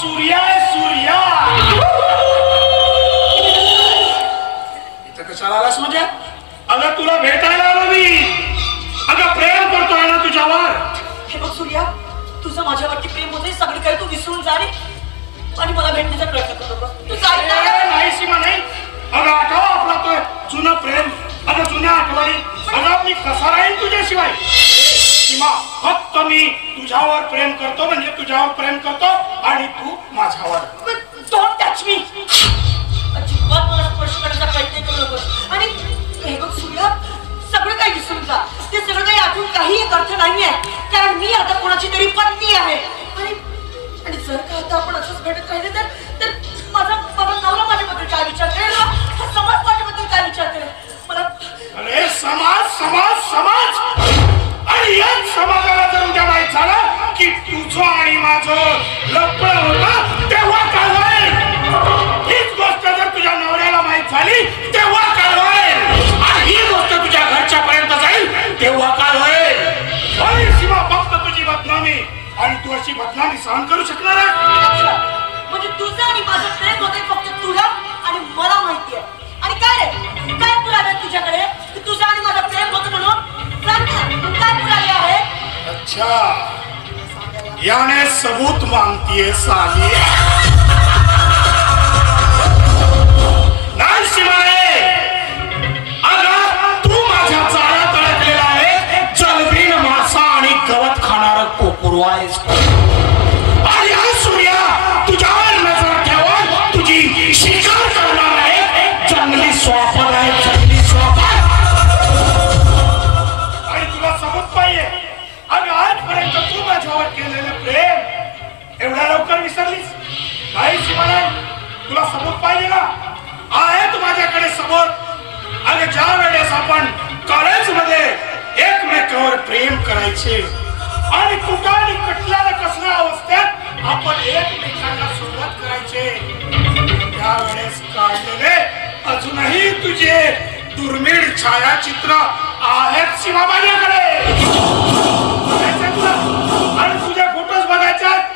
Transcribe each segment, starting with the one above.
सूर्या सूर्या इथं कशाला आलास म्हणजे? अगं तुला भेटायला आलो मी. अगं प्रेम करतोय ना तुझ्यावर. हे बघ सूर्या, तुझं माझ्यावरती प्रेम होते, सगळी काही तू विसरून जा रे आणि मला भेटण्याचा प्रयत्न करू नको. तू नाही सीमा नाही. अगं आठव आपला तो जुनं प्रेम. अगं जुन्या आठवणी. अगं मी कसा राहील तुझ्याशिवाय? सीमा फक्त मी तुझ्यावर प्रेम करतो म्हणजे तुझ्यावर प्रेम करतो आणि तू माझ्यावर. Don't touch me. अजिबात मला स्पर्श करण्याचा प्रयत्न करू नकोस. आणि हे बघ सूर्या, सगळं काही विसरून जा. ते सगळं काही आठवून काही एक अर्थ नाहीये, कारण मी आता कोणाची तरी पत्नी आहे. आणि जर का आता आपण असंच घडत राहिले तर माझा नवरा माझ्याबद्दल काय विचार करेल? हा समाज माझ्याबद्दल काय विचार करेल? मला अरे समाज समाज समाज आणि याच समाजाला जर उद्या माहित झालं की तुझं आणि माझं लपड होतं तेव्हा काय होईल? हीच गोष्ट जर तुझ्या नवऱ्याला माहित झाली तेव्हा काय होईल? आणि ही गोष्ट तुझ्या घरच्या पर्यंत जाईल तेव्हा काय होईल? होईल सीमा फक्त तुझी बदनामी. आणि तू अशी बदनामी सहन करू शकणार आहे? म्हणजे तुझं आणि माझं प्रेम होते फक्त तुला आणि मला माहिती आहे. आणि काय रे, काय पुरावे तुझ्याकडे की तुझं आणि माझं प्रेम होतं म्हणून? सांग ना, काय पुरावे आहेत? अच्छा, याने सबूत मागतीये साली. नाही सीमाने, अगं तू माझ्या जाळ्यात अडकलेला आहे. जलबीन मासा आणि गवत खाणारा कोकुरू आहेस. आणि हा सूर्या तुझ्यावर नजर ठेवून तुझी शिकार करणार आहे. जंगली स्वाफर आहे, जंगली स्वाफर. आणि तुला सबूत पाहिजे. अगं आजपर्यंत तू माझ्यावर केलेलं प्रेम एवढ्या लवकर विसरलीस? नाही सीमाने, तुला सबूत पाहिजे ना? आहेत माझ्याकडे सबूत. अगं ज्या वेळेस आपण कॉलेजमध्ये एकमेकावर प्रेम करायचे आणि कुठं आणि कुठल्या कसल्या अवस्थेत आपण एकमेकांना सुरुवात करायचे त्यावेळेस काढलेले अजूनही तुझे दुर्मिळ छायाचित्र आहेत सीमा माझ्याकडे. आणि तुझे फोटोज बघायचे आणि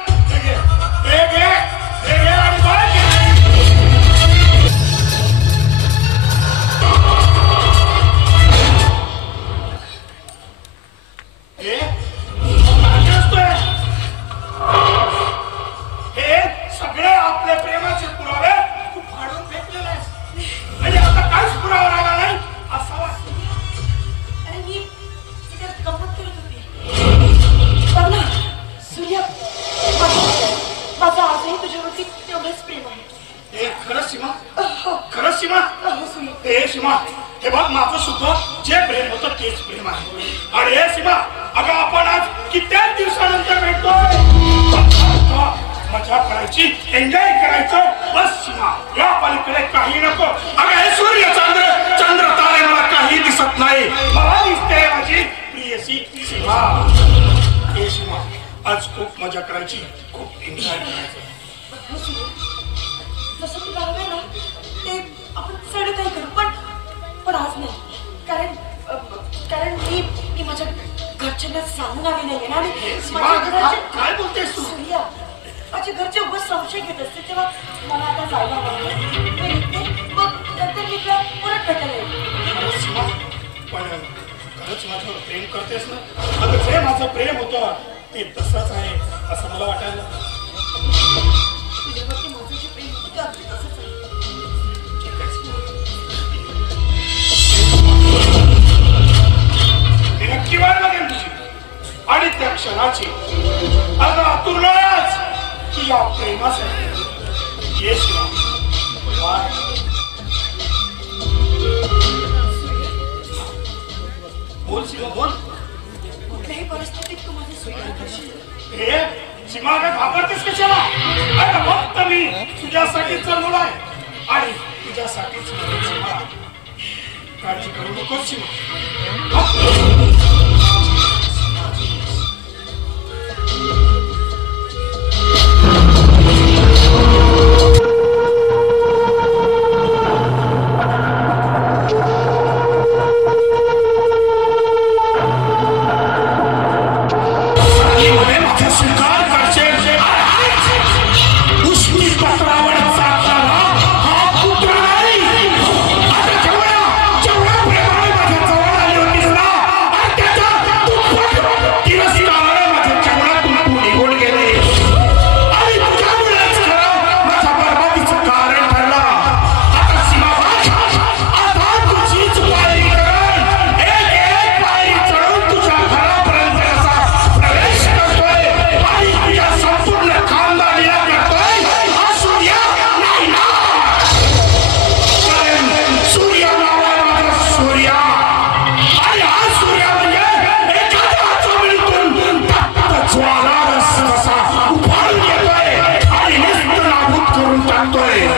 हे सगळे आपल्या प्रेमाचे पुरावे तू फाडून फेकलेले आहेस. म्हणजे आता काहीच पुरावा राहिला नाही असं वाटतं. अरे मी गंमत करत होती. बघ ना सूर्या, माझं आजही तुझ्यावरती तेवढंच प्रेम आहे. हे खरंच सीमा? खरंच सीमा? हे सीमा, हे बघ माझं सुद्धा जे प्रेम होतं तेच प्रेम आहे. आणि हे सीमा, अगं आपण आज कित्येक दिवसानंतर भेटतोय. मजा करायची, एन्जॉय करायचं बस सीमा. या पलीकडे काही नको. अगं हे सूर्य चंद्र तारे मला काही दिसत नाही. मला दिसते माझी प्रियसी सीमा. हे सीमा, आज खूप मजा करायची, खूप एन्जॉय करायचं. जसं तुला हवंय ना ते आपण सगळं काही करू, पण आज नाही. कारण मी माझ्या घरच्यांना सांगून आली नाहीये ना. काय बोलतेस तू? सूर्या, माझे घरचे उगाच संशय घेत असते तेव्हा मला आता जायला लागते. मग नंतर मी तुला परत भेटायला येईल. पण खरंच माझ्यावर प्रेम करतेस ना? अगं जे माझं प्रेम होतं ते तसंच आहे असं मला वाटायला. तुझ्यावरती माझं जे प्रेम होतं ते अगदी तसंच आहे. मी नक्की वाट बघेन तुझी आणि त्या क्षणाची. अगं आतुरलाच तुझ्या प्रेमासाठी ये शिवा. बोल शिवा, बोल. कुठल्याही परिस्थितीत तू माझी स्वीकार करशील? हे सीमा, घाबरतेस कशाला? अगं फक्त मी तुझ्यासाठीच जन्मलो आहे आणि तुझ्यासाठीच सीमा. काळजी करू नकोस सीमा. सांगतोय